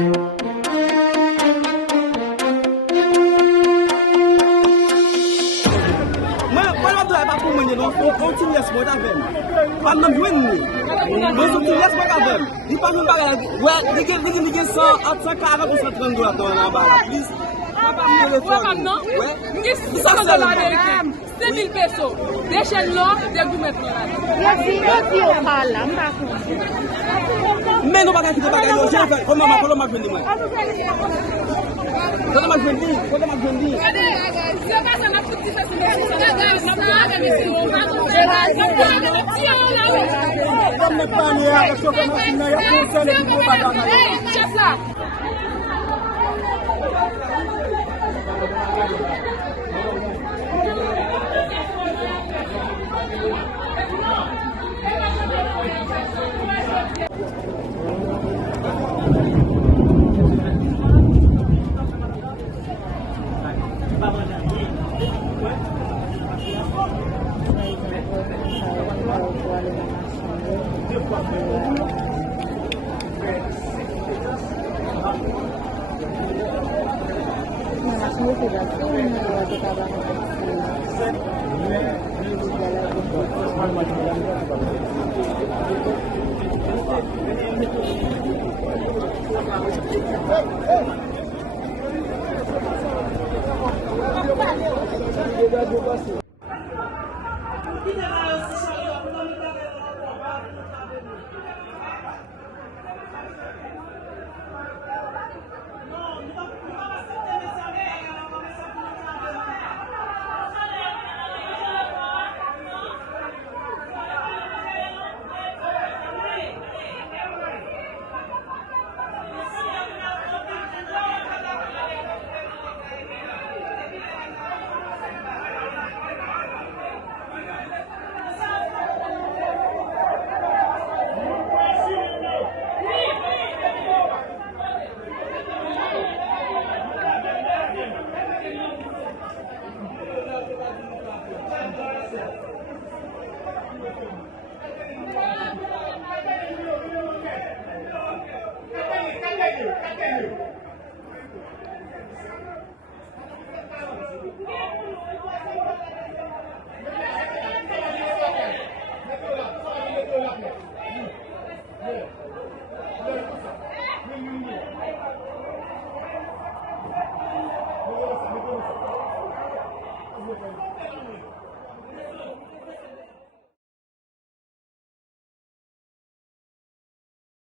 Yes, what happened? I'm not doing it. Those who yes, what happened? The person well, they get so outside car for something to happen. Please. $7,000 pesos. Déjenlo de gouvernement. Mais nous pas quitter bagage yo, j'ai fait comment ma vendi moi. Comment ma vendi? C'est pas ça n'a pas dit ça c'est